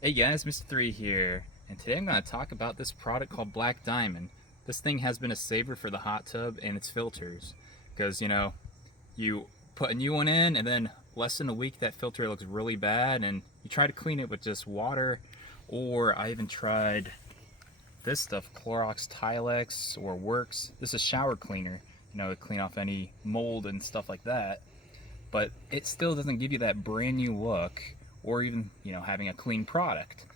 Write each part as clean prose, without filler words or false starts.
Hey guys, Mr.III here, and today I'm going to talk about this product called Black Diamond. This thing has been a saver for the hot tub and its filters, because you put a new one in and then less than a week that filter looks really bad, and you try to clean it with just water, or I even tried this stuff, Clorox Tilex or Works. This is shower cleaner, to clean off any mold and stuff like that, but it still doesn't give you that brand new look or even having a clean product.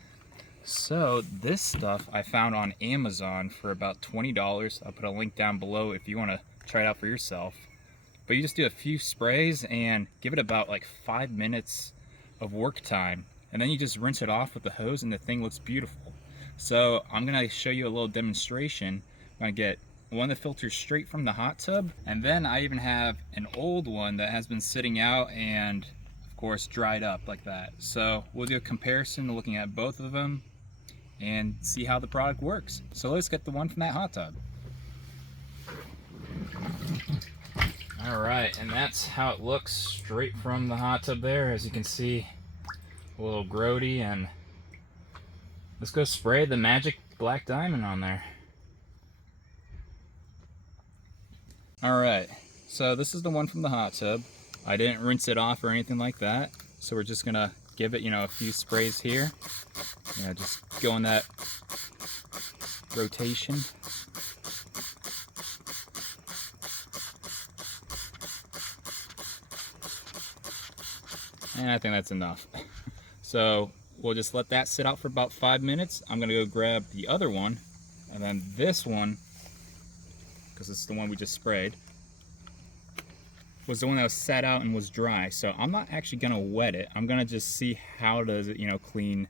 So this stuff I found on Amazon for about $20. I'll put a link down below if you want to try it out for yourself. But you just do a few sprays and give it about like 5 minutes of work time, and then you just rinse it off with the hose and the thing looks beautiful. So I'm gonna show you a little demonstration. I'm gonna get one of the filters straight from the hot tub, and then I even have an old one that has been sitting out and of course dried up like that. So we'll do a comparison looking at both of them and see how the product works. So let's get the one from that hot tub. All right, and that's how it looks straight from the hot tub there. As you can see, a little grody, and let's go spray the magic Black Diamond on there. All right, so this is the one from the hot tub. I didn't rinse it off or anything like that, so we're just gonna give it, a few sprays here. Just go in that rotation. And I think that's enough. So we'll just let that sit out for about 5 minutes. I'm gonna go grab the other one, and then this one, because this is the one we just sprayed, was the one that was sat out and was dry. So I'm not actually gonna wet it. I'm gonna just see how does it, clean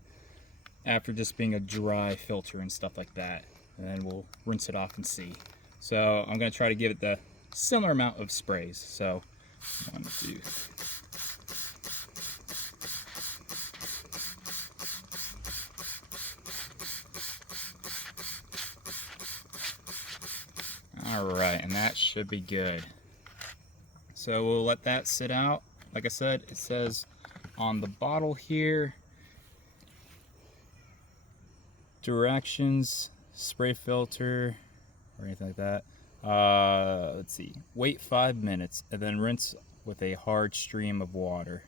after just being a dry filter and stuff like that. And then we'll rinse it off and see. So I'm gonna try to give it the similar amount of sprays. So 1, 2. All right, and that should be good. So we'll let that sit out. Like I said, it says on the bottle here, directions, spray filter, or anything like that. Let's see, wait 5 minutes and then rinse with a hard stream of water.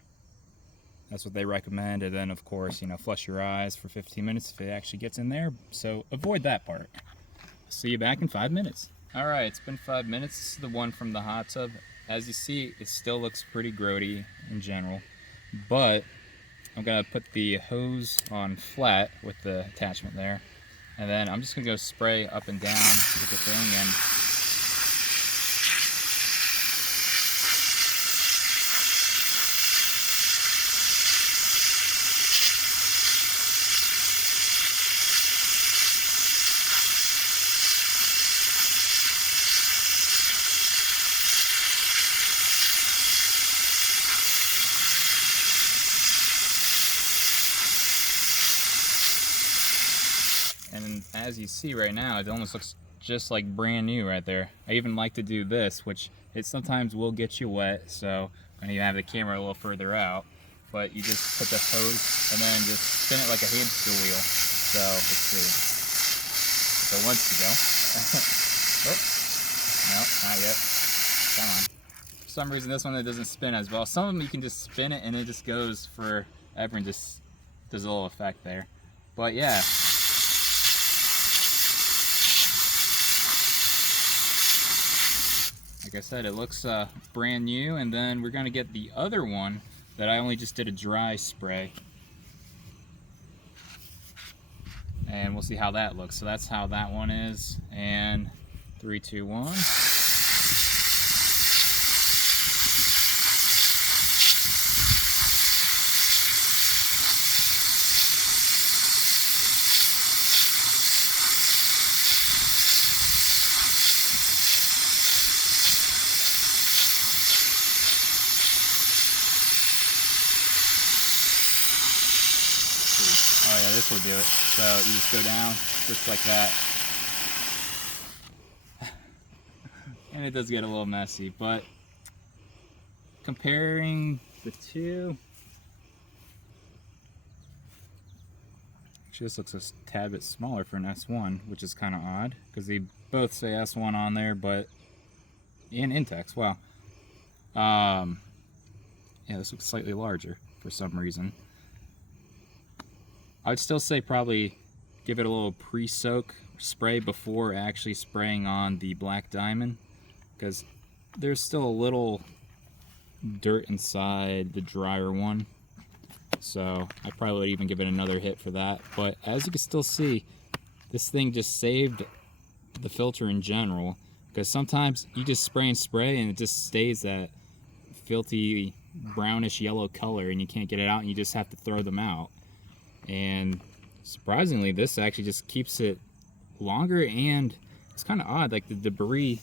That's what they recommend. And then of course, flush your eyes for 15 minutes if it actually gets in there. So avoid that part. See you back in 5 minutes. All right, it's been 5 minutes. This is the one from the hot tub. As you see, it still looks pretty grody in general, but I'm gonna put the hose on flat with the attachment there, and then I'm just gonna go spray up and down with the thing. And as you see right now, it almost looks just like brand new right there. I even like to do this, which it sometimes will get you wet, so I'm gonna have the camera a little further out, but you just put the hose and then just spin it like a hamster wheel. So let's see. So once you go. Oh, no, not yet. Come on. For some reason this one, it doesn't spin as well. Some of them you can just spin it and it just goes forever and just does a little effect there. But yeah. Like I said, it looks brand new. And then we're gonna get the other one that I only just did a dry spray, and we'll see how that looks. So that's how that one is. And 3, 2, 1. Oh yeah, this will do it. So you just go down just like that. And it does get a little messy, but comparing the two, Actually, this looks a tad bit smaller for an S1, which is kind of odd because they both say S1 on there, but in Intex, wow. Yeah, this looks slightly larger for some reason. I'd still say probably give it a little pre-soak spray before actually spraying on the Black Diamond, because there's still a little dirt inside the drier one. So I probably would even give it another hit for that. But as you can still see, this thing just saved the filter in general, because sometimes you just spray and spray and it just stays that filthy brownish yellow color and you can't get it out and you just have to throw them out. And surprisingly, this actually just keeps it longer, and it's kind of odd, like the debris,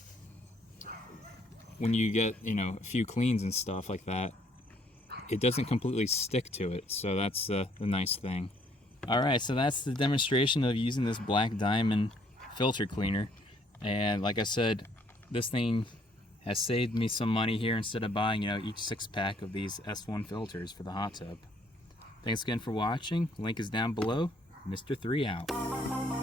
when you get, you know, a few cleans and stuff like that, it doesn't completely stick to it. So that's the nice thing. Alright, so that's the demonstration of using this Black Diamond filter cleaner. And like I said, this thing has saved me some money here instead of buying, you know, each 6-pack of these S1 filters for the hot tub. Thanks again for watching. Link is down below. Mr.III out.